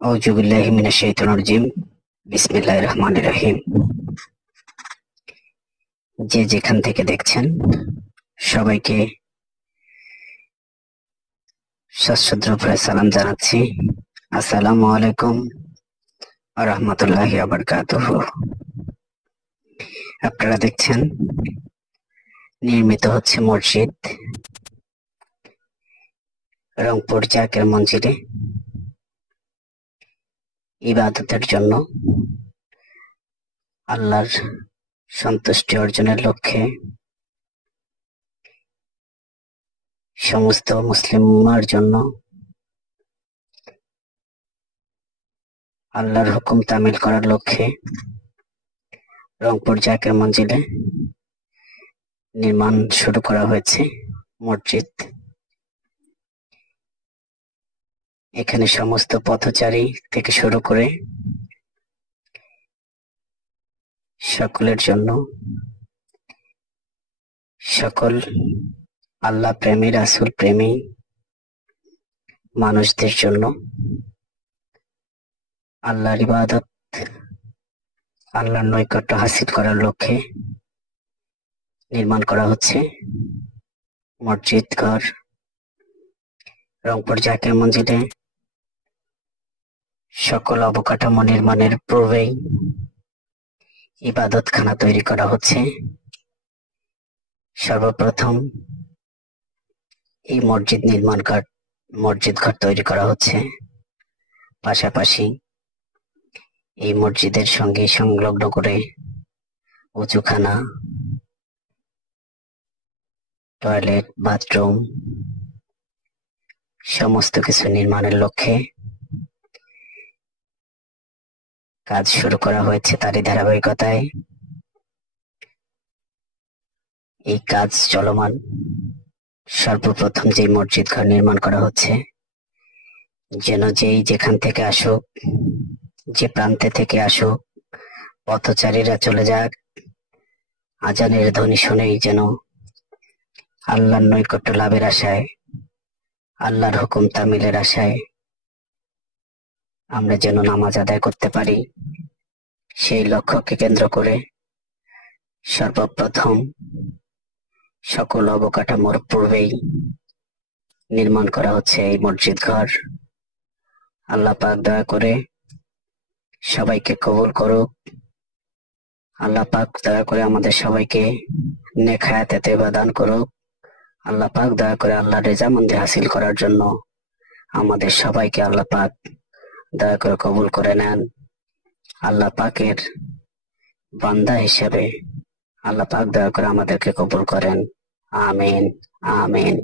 আউযু বিল্লাহি মিনাশ শাইতানির রাজিম। বিসমিল্লাহির রহমানির রহিম। যে যেখান থেকে দেখছেন সবাইকে সশ্রদ্ধ ভরে সালাম জানাচ্ছি। আসসালামু আলাইকুম ওয়া রাহমাতুল্লাহি ওয়া বারাকাতুহু। আপনারা দেখছেন নির্মিত হচ্ছে মসজিদ রংপুর জাকের মঞ্জিলে ইবাদতের জন্য, আল্লাহর সন্তুষ্টি অর্জনের লক্ষ্যে সমস্ত মুসলিম উম্মার জন্য আল্লাহর হুকুম তামিল করার লক্ষ্যে রংপুর জাকের মঞ্জিলে নির্মাণ শুরু করা হয়েছে মসজিদ। এখানে সমস্ত পথচারী থেকে শুরু করে সকলের জন্য, সকল আল্লাহ প্রেমী রাসূল প্রেমী মানুষদের জন্য আল্লাহর ইবাদত, আল্লাহর নৈকট্য হাসিল করার লক্ষ্যে নির্মাণ করা হচ্ছে মসজিদ ঘর। রংপুর জাকের মসজিদে সকল অবকাঠামো নির্মাণের পূর্বেই ইবাদতখানা তৈরি করা হচ্ছে। সর্বপ্রথম এই মসজিদ ঘর তৈরি করা হচ্ছে। পাশাপাশি এই মসজিদের সঙ্গে সংলগ্ন করে উযুখানা, টয়লেট, বাথরুম সমস্ত কিছু নির্মাণের লক্ষ্যে কাজ শুরু করা হয়েছে। তারই ধারাবাহিকতায় এই কাজ চলমান। সর্বপ্রথম যে মসজিদ ঘর নির্মাণ করা হচ্ছে, যেন যেই যেখান থেকে আসুক, যে প্রান্তে থেকে আসুক, পথচারীরা চলে যাক, আজানের ধ্বনি শুনেই যেন আল্লাহর নৈকট্য লাভের আশায়, আল্লাহর হুকুম তামিলের আশায় আমরা যেন নামাজ আদায় করতে পারি, সেই লক্ষ্যকে কেন্দ্র করে সর্বপ্রথম সকল অবকাঠামোর পূর্বেই নির্মাণ করা হচ্ছে এই মসজিদ ঘর। আল্লাহ পাক দয়া করে সবাইকে কবুল করুক। আল্লাহ পাক দয়া করে আমাদের সবাইকে নেক হায়াতে তাইয়্যিবা দান করুক। আল্লাহ পাক দয়া করে আল্লাহর রেজামন্দি হাসিল করার জন্য আমাদের সবাইকে আল্লাহ পাক দয়া করে কবুল করে নেন। আল্লাহ পাকের বান্দা হিসেবে আল্লাহ পাক দয়া করে আমাদেরকে কবুল করেন। আমিন, আমিন।